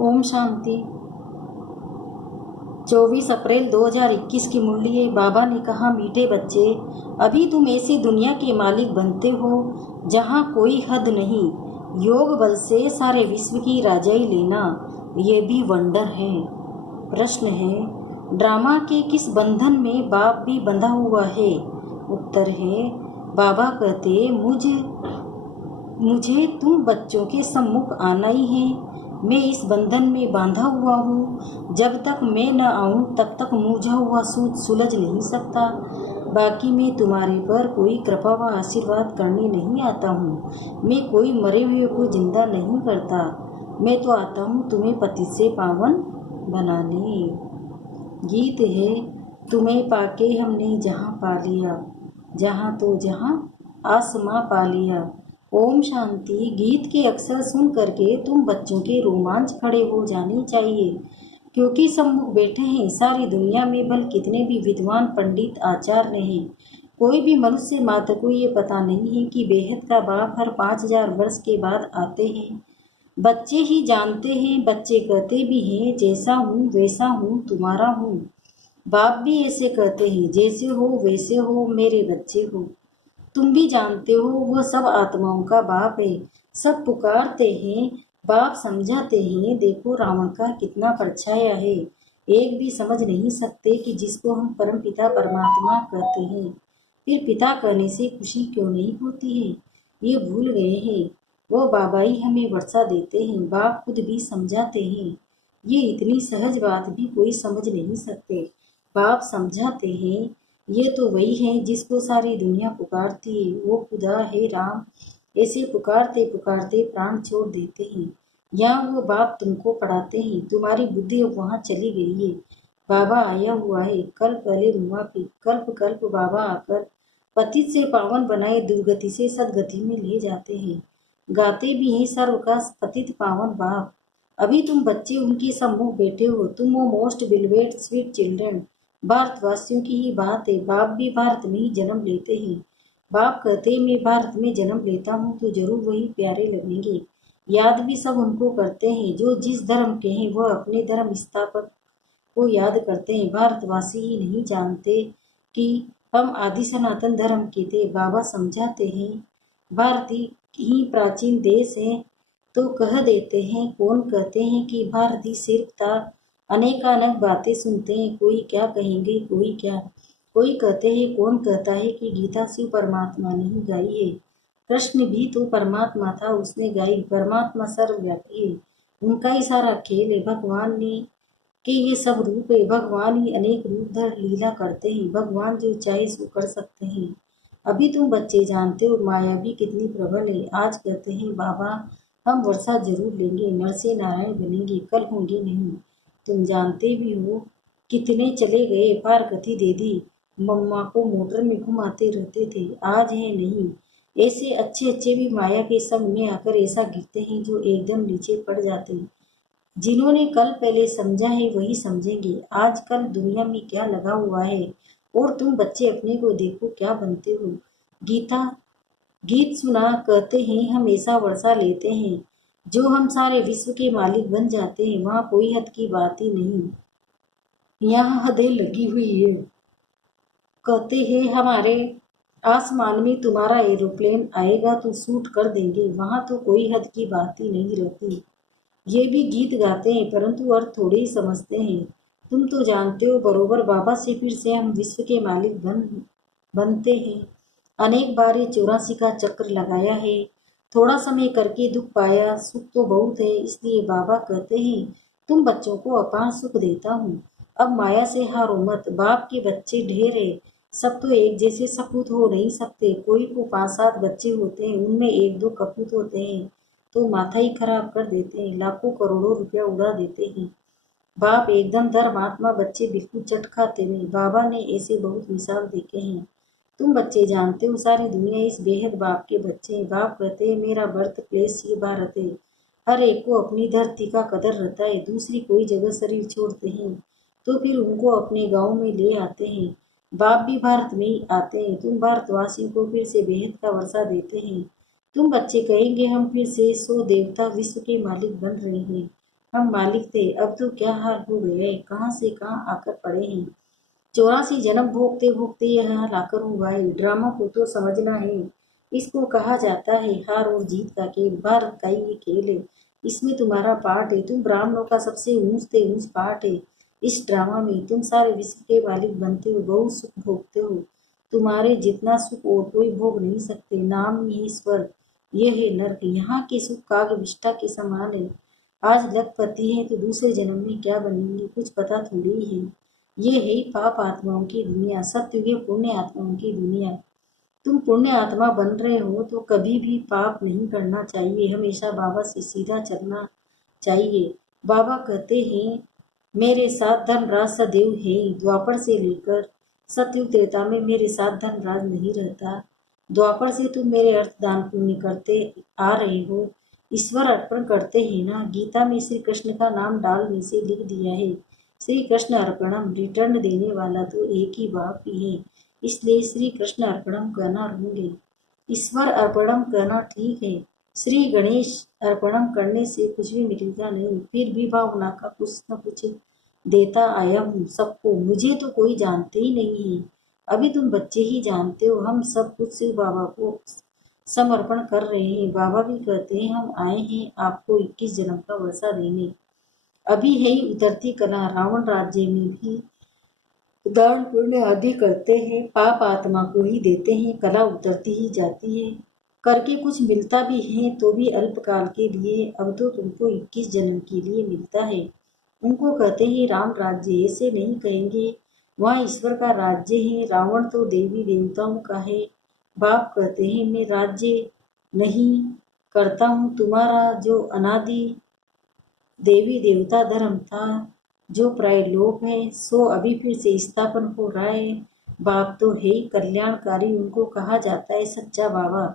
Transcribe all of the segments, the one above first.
ओम शांति। 24 अप्रैल 2021 की मुरली। बाबा ने कहा, मीठे बच्चे, अभी तुम ऐसी दुनिया के मालिक बनते हो जहाँ कोई हद नहीं। योग बल से सारे विश्व की राजाई लेना, ये भी वंडर है। प्रश्न है, ड्रामा के किस बंधन में बाप भी बंधा हुआ है? उत्तर है, बाबा कहते, मुझे तुम बच्चों के सम्मुख आना ही है। मैं इस बंधन में बांधा हुआ हूँ। जब तक मैं न आऊँ तब तक मूझा हुआ सूत सुलझ नहीं सकता। बाकी मैं तुम्हारे पर कोई कृपा व आशीर्वाद करने नहीं आता हूँ। मैं कोई मरे हुए को जिंदा नहीं करता। मैं तो आता हूँ तुम्हें पतित से पावन बनाने। गीत है, तुम्हें पाके हमने जहाँ पा लिया, जहाँ तो जहाँ आसमां पा लिया। ओम शांति। गीत के अक्षर सुन करके तुम बच्चों के रोमांच खड़े हो जाने चाहिए, क्योंकि सम्मुख बैठे हैं सारी दुनिया में भल कितने भी विद्वान पंडित आचार्य हैं। कोई भी मनुष्य मात्र को ये पता नहीं है कि बेहद का बाप हर 5000 वर्ष के बाद आते हैं। बच्चे ही जानते हैं, बच्चे कहते भी हैं, जैसा हूँ वैसा हूँ, तुम्हारा हूँ। बाप भी ऐसे कहते हैं, जैसे हो वैसे हो, मेरे बच्चे हो। तुम भी जानते हो वह सब आत्माओं का बाप है। सब पुकारते हैं, बाप समझाते हैं, देखो रावण का कितना परछाया है। एक भी समझ नहीं सकते कि जिसको हम परमपिता परमात्मा कहते हैं, फिर पिता कहने से खुशी क्यों नहीं होती है। ये भूल गए हैं। वो बाबा ही हमें वर्षा देते हैं, बाप खुद भी समझाते हैं। ये इतनी सहज बात भी कोई समझ नहीं सकते। बाप समझाते हैं, ये तो वही है जिसको सारी दुनिया पुकारती है, वो खुदा है राम। ऐसे पुकारते पुकारते प्राण छोड़ देते हैं। यहाँ वो बाप तुमको पढ़ाते हैं, तुम्हारी बुद्धि अब वहाँ चली गई है। बाबा आया हुआ है, कल्प पहले मुआफी, कल्प कल्प बाबा आकर पतित से पावन बनाए दुर्गति से सदगति में ले जाते हैं। गाते भी हैं सर्व का पतित पावन बाप। अभी तुम बच्चे उनके सम्मुख बैठे हो, तुम वो मोस्ट बिलवेड स्वीट चिल्ड्रन। भारतवासियों की ही बात है, बाप भी भारत में ही जन्म लेते हैं। बाप कहते, मैं भारत में जन्म लेता हूँ तो जरूर वही प्यारे लगेंगे। याद भी सब उनको करते हैं जो जिस धर्म के हैं, वह अपने धर्म स्थापक को याद करते हैं। भारतवासी ही नहीं जानते कि हम आदि सनातन धर्म के थे। बाबा समझाते हैं, भारतीय ही प्राचीन देश है तो कह देते हैं, कौन कहते हैं कि भारतीय सिर्फ था। अनेकानेक बातें सुनते हैं, कोई क्या कहेंगे, कोई क्या। कोई कहते हैं, कौन कहता है कि गीता शिव परमात्मा ने ही गाई है। कृष्ण भी तो परमात्मा था, उसने गाई। परमात्मा सर्वव्यापी है, उनका ही सारा खेल है। भगवान ने कि ये सब रूप है, भगवान ही अनेक रूप धर लीला करते हैं। भगवान जो चाहे सो कर सकते हैं। अभी तुम बच्चे जानते हो माया भी कितनी प्रबल है। आज कहते हैं बाबा हम वर्षा जरूर लेंगे, नर से नारायण बनेंगे, कल होंगे नहीं। तुम जानते भी हो कितने चले गए, पार गति दे दी। मम्मा को मोटर में घुमाते रहते थे, आज है नहीं। ऐसे अच्छे अच्छे भी माया के संग में आकर ऐसा गिरते हैं जो एकदम नीचे पड़ जाते हैं। जिन्होंने कल पहले समझा है वही समझेंगे आजकल दुनिया में क्या लगा हुआ है। और तुम बच्चे अपने को देखो क्या बनते हो। गीता गीत सुना कहते हैं, हम ऐसा वर्षा लेते हैं जो हम सारे विश्व के मालिक बन जाते हैं। वहाँ कोई हद की बात ही नहीं, यहाँ हदें लगी हुई है। कहते हैं हमारे आसमान में तुम्हारा एरोप्लेन आएगा तो शूट कर देंगे, वहाँ तो कोई हद की बात ही नहीं रहती। ये भी गीत गाते हैं परंतु अर्थ थोड़े ही समझते हैं। तुम तो जानते हो बरोबर बाबा से फिर से हम विश्व के मालिक बनते हैं। अनेक बार ये 84 का चक्र लगाया है। थोड़ा समय करके दुख पाया, सुख तो बहुत है। इसलिए बाबा कहते हैं तुम बच्चों को अपार सुख देता हूँ, अब माया से हारो मत। बाप के बच्चे ढेर है, सब तो एक जैसे सपूत हो नहीं सकते। कोई को 5-7 बच्चे होते हैं, उनमें 1-2 कपूत होते हैं तो माथा ही खराब कर देते हैं, लाखों करोड़ों रुपया उड़ा देते हैं। बाप एकदम धर्मात्मा, बच्चे बिल्कुल चट खाते नहीं। बाबा ने ऐसे बहुत मिसाल देखे हैं। तुम बच्चे जानते हो सारी दुनिया इस बेहद बाप के बच्चे हैं। बाप कहते हैं मेरा बर्थ प्लेस ये भारत है। हर एक को अपनी धरती का कदर रहता है। दूसरी कोई जगह शरीर छोड़ते हैं तो फिर उनको अपने गांव में ले आते हैं। बाप भी भारत में ही आते हैं। तुम भारतवासियों को फिर से बेहद का वर्षा देते हैं। तुम बच्चे कहेंगे हम फिर से 100 देवता विश्व के मालिक बन रहे हैं। हम मालिक थे, अब तो क्या हाल हो गए, कहाँ से कहाँ आकर पड़े हैं। 84 जन्म भोगते भोगते यह हाल आकर हुआ है। ड्रामा को तो समझना है। इसको कहा जाता है हार और जीत का खेल, भारत का ये खेल है। इसमें तुम्हारा पार्ट है, तुम ब्राह्मणों का सबसे ऊंचते ऊंच पार्ट है। इस ड्रामा में तुम सारे विश्व के मालिक बनते हो, बहुत सुख भोगते हो। तुम्हारे जितना सुख और कोई भोग नहीं सकते। नाम ही है स्वर्ग, यह है नर्क। यहाँ के सुख काग विष्ठा के समान है। आज लखपति है तो दूसरे जन्म में क्या बनेंगे कुछ पता थोड़ी है। ये है पाप आत्माओं की दुनिया, सत्युग पुण्य आत्माओं की दुनिया। तुम पुण्य आत्मा बन रहे हो तो कभी भी पाप नहीं करना चाहिए, हमेशा बाबा से सीधा चलना चाहिए। बाबा कहते हैं मेरे साथ धनराज सदैव है। द्वापर से लेकर सतयुग त्रेता में मेरे साथ धनराज नहीं रहता। द्वापर से तुम मेरे अर्थ दान पुण्य करते आ रहे हो, ईश्वर अर्पण करते हैं ना। गीता में श्री कृष्ण का नाम डालने से लिख दिया है श्री कृष्ण अर्पणम, रिटर्न देने वाला तो एक ही बाप ही है, इसलिए श्री कृष्ण अर्पणम कहना होंगे। ईश्वर अर्पणम कहना ठीक है, श्री गणेश अर्पणम करने से कुछ भी मिलेगा नहीं, फिर भी भावना का कुछ न कुछ देता आया हूँ सबको, मुझे तो कोई जानते ही नहीं है। अभी तुम बच्चे ही जानते हो, हम सब कुछ सिर्फ बाबा को समर्पण कर रहे हैं। बाबा भी कहते हैं हम आए हैं आपको 21 जन्म का वर्षा देने। अभी है ही उतरती कला, रावण राज्य में भी दान पुण्य आदि करते हैं, पाप आत्मा को ही देते हैं, कला उतरती ही जाती है। करके कुछ मिलता भी है तो भी अल्पकाल के लिए, अब तो तुमको 21 जन्म के लिए मिलता है। उनको कहते हैं राम राज्य, ऐसे नहीं कहेंगे, वहाँ ईश्वर का राज्य है, रावण तो देवी देवताओं का है। बाप कहते हैं मैं राज्य नहीं करता हूँ, तुम्हारा जो अनादि देवी देवता धर्म था, जो प्राय लोप है, सो अभी फिर से स्थापन हो रहा है। बाप तो है ही कल्याणकारी, उनको कहा जाता है सच्चा बाबा।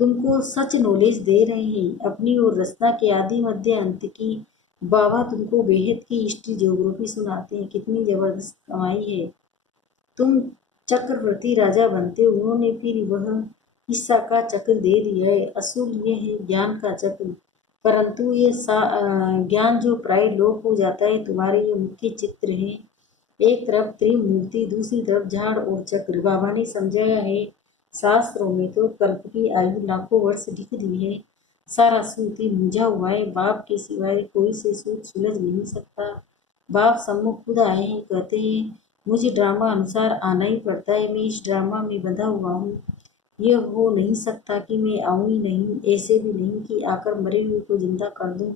तुमको सच नॉलेज दे रहे हैं, अपनी और रचना के आदि मध्य अंत की। बाबा तुमको बेहद की हिस्ट्री ज्योग्राफी सुनाते हैं, कितनी जबरदस्त कमाई है। तुम चक्रवर्ती राजा बनते हो, उन्होंने फिर वह हिस्सा का चक्र दे दिया है। असूल ये है ज्ञान का चक्र, परंतु ये ज्ञान जो प्राय लोप हो जाता है। तुम्हारे ये मुख्य चित्र है, एक तरफ त्रिमूर्ति, दूसरी तरफ झाड़ और चक्र। बाबा ने समझाया है, शास्त्रों में तो कल्प की आयु लाखों वर्ष लिख दी है। सारा सूत ही मुझा हुआ है, बाप के सिवाय कोई से सूत सुलझ नहीं सकता। बाप सम्मुख खुद आए हैं, कहते हैं मुझे ड्रामा अनुसार आना ही पड़ता है, मैं इस ड्रामा में बंधा हुआ हूँ। यह हो नहीं सकता कि मैं आऊँ ही नहीं, ऐसे भी नहीं कि आकर मरे हुए को जिंदा कर दूं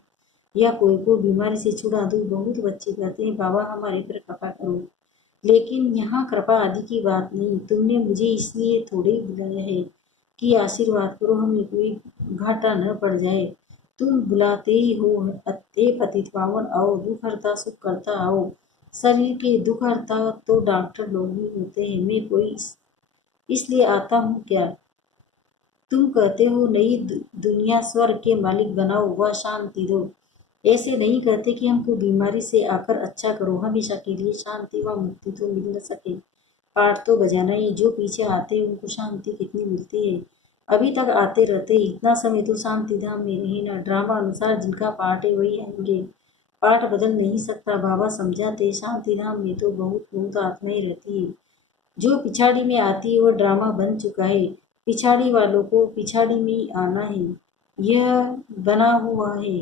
या कोई को बीमारी से छुड़ा दूं। बहुत बच्चे कहते हैं बाबा हमारे पर कृपा करो, लेकिन यहाँ कृपा आदि की बात नहीं। तुमने मुझे इसलिए थोड़े ही बुलाया है कि आशीर्वाद करो, हमें कोई घाटा न पड़ जाए। तुम बुलाते ही हो, हे पतित पावन आओ, दुख हरता सुख करता आओ। शरीर के दुख हरता तो डॉक्टर लोग ही होते हैं, मैं कोई इसलिए आता हूँ क्या। तुम कहते हो नई दुनिया स्वर्ग के मालिक बनाओ, वह शांति दो। ऐसे नहीं कहते कि हमको बीमारी से आकर अच्छा करो, हमेशा के लिए शांति व मुक्ति तो मिल न सके। पाठ तो बजाना ही, जो पीछे आते हैं उनको शांति कितनी मिलती है। अभी तक आते रहते, इतना समय तो शांति धाम में रही ना। ड्रामा अनुसार जिनका पाठ है वही आएंगे, पाठ बदल नहीं सकता। बाबा समझाते शांति धाम में तो बहुत बहुत आत्माएं रहती है, जो पिछाड़ी में आती है वो ड्रामा बन चुका है। पिछाड़ी वालों को पिछाड़ी में ही आना है, यह बना हुआ है।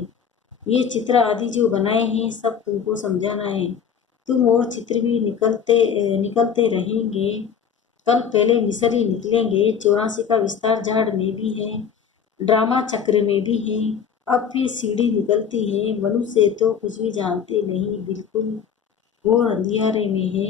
ये चित्र आदि जो बनाए हैं सब तुमको समझाना है। तुम और चित्र भी निकलते रहेंगे। कल पहले मिसर ही निकलेंगे, 84 का विस्तार झाड़ में भी है, ड्रामा चक्र में भी है, अब फिर सीढ़ी निकलती है। मनुष्य तो कुछ भी जानते नहीं, बिल्कुल वो अंधियारे में है।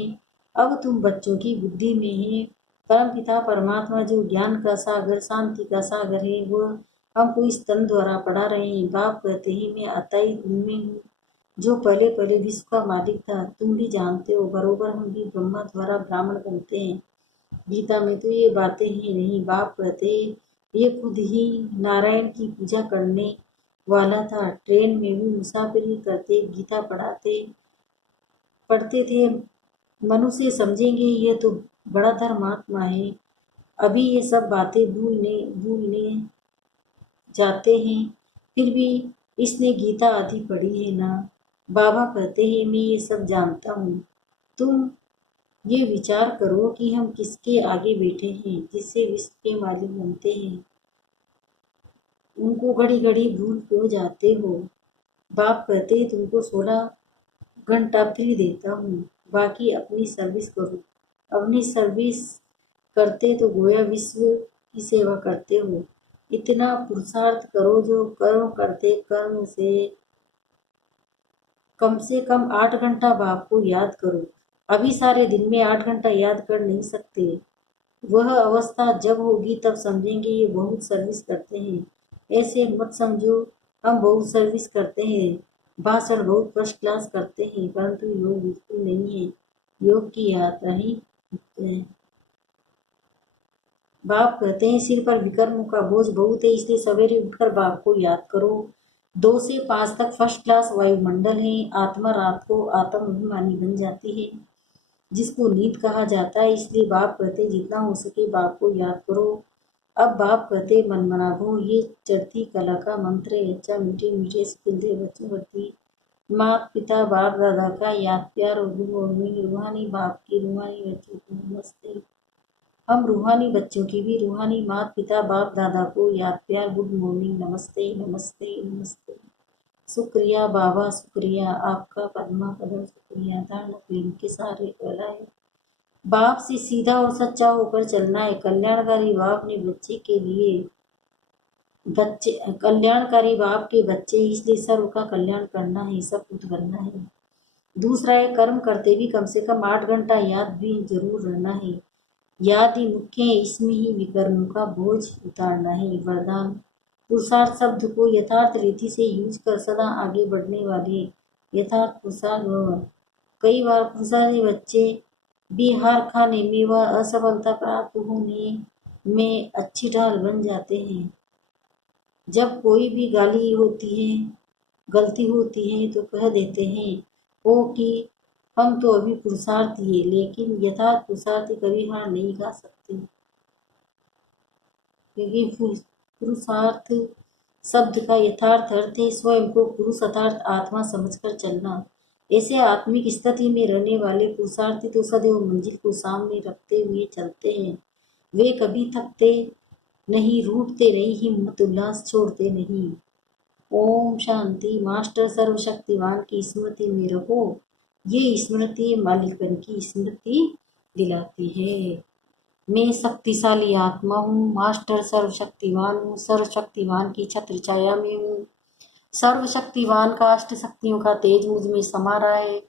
अब तुम बच्चों की बुद्धि में है। परमपिता परमात्मा जो ज्ञान का सागर शांति का सागर है, वह हमको इस तन द्वारा पढ़ा रहे हैं। बाप कहते हैं मैं अताई उनमें हूँ जो पहले पहले विश्व का मालिक था। तुम भी जानते हो बरोबर, हम भी ब्रह्मा द्वारा ब्राह्मण बनते हैं। गीता में तो ये बातें ही नहीं। बाप कहते ये खुद ही नारायण की पूजा करने वाला था, ट्रेन में भी मुसाफिरी करते गीता पढ़ते थे। मनुष्य समझेंगे ये तो बड़ा धर्मात्मा है। अभी ये सब बातें भूलने जाते हैं, फिर भी इसने गीता आदि पढ़ी है ना। बाबा कहते हैं मैं ये सब जानता हूँ। तुम ये विचार करो कि हम किसके आगे बैठे हैं जिससे विश्व के मालिक बनते हैं। उनको घड़ी घड़ी भूल क्यों जाते हो। बाप कहते हैं तुमको 16 घंटा फ्री देता हूँ, बाकी अपनी सर्विस करो। अपनी सर्विस करते तो गोया विश्व की सेवा करते हो। इतना पुरुषार्थ करो जो कर्म करते कर्म से कम 8 घंटा बाप को याद करो। अभी सारे दिन में 8 घंटा याद कर नहीं सकते। वह अवस्था जब होगी तब समझेंगे ये बहुत सर्विस करते हैं। ऐसे मत समझो हम बहुत सर्विस करते हैं, भाषण बहुत फर्स्ट क्लास करते हैं, परंतु योग बिल्कुल नहीं है। योग की यात्रा ही है। बाप कहते हैं सिर पर विकर्मों का बोझ बहुत है, इसलिए सवेरे उठकर बाप को याद करो। 2 से 5 तक फर्स्ट क्लास वायुमंडल है। आत्मा रात को आत्म अभिमानी बन जाती है जिसको नींद कहा जाता है। इसलिए बाप कहते जितना हो सके बाप को याद करो। अब बाप कहते मन मनाभो ये चढ़ती कला का मंत्र है। अच्छा मीठे मीठे सिलदे बच्चों प्रति माता पिता बाप दादा का याद प्यार और रूहानी बाप की रूहानी बच्चों को नमस्ते। हम रूहानी बच्चों की भी रूहानी माता पिता बाप दादा को याद प्यार गुड मॉर्निंग नमस्ते नमस्ते नमस्ते। शुक्रिया बाबा शुक्रिया आपका पद्मा पदम शुक्रिया धारण प्रेम के सारे फैलाए। बाप से सीधा और सच्चा होकर चलना है। कल्याणकारी बाप ने बच्चे के लिए बच्चे कल्याणकारी बाप के बच्चे इसलिए सर्व का कल्याण करना है, सब कुछ करना है। दूसरा है कर्म करते भी कम से कम 8 घंटा याद भी जरूर रहना है। याद ही मुख्य है, इसमें ही विकर्मों का बोझ उतारना है। वरदान पुरुषार्थ शब्द को यथार्थ रीति से यूज कर सदा आगे बढ़ने वाले यथार्थ पुरुषार्थ भवन। कई बार पुरुषार्थी बच्चे भी हार खाने में व असफलता प्राप्त होने में अच्छी ढाल बन जाते हैं। जब कोई भी गाली होती है गलती होती है तो कह देते हैं वो कि हम तो अभी पुरुषार्थी है, लेकिन यथार्थ पुरुषार्थी कभी हार नहीं खा सकते, क्योंकि पुरुषार्थ शब्द का यथार्थ अर्थ है स्वयं को पुरुष अर्थात आत्मा समझकर चलना। ऐसे आत्मिक स्थिति में रहने वाले पुरुषार्थी तो सदैव मंजिल को सामने रखते हुए चलते हैं। वे कभी थकते नहीं, रूठते नहीं, हिम्मत उल्लास छोड़ते नहीं। ओम शांति। मास्टर सर्वशक्तिवान की स्मृति में रहो। ये स्मृति मालिकन की स्मृति दिलाती है। मैं शक्तिशाली आत्मा हूँ, मास्टर सर्वशक्तिवान हूँ, सर्वशक्तिवान की छत्र छाया में हूँ। सर्वशक्तिवान का अष्ट शक्तियों का तेज मुझ में समा रहा है।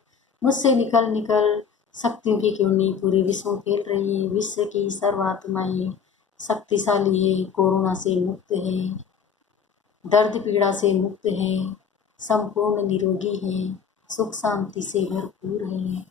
मुझसे निकल निकल शक्तियों की किरणें पूरे विश्व में फैल रही है। विश्व की सर्वात्माएं शक्तिशाली है, कोरोना से मुक्त है, दर्द पीड़ा से मुक्त है, संपूर्ण निरोगी है, सुख शांति से भरपूर है।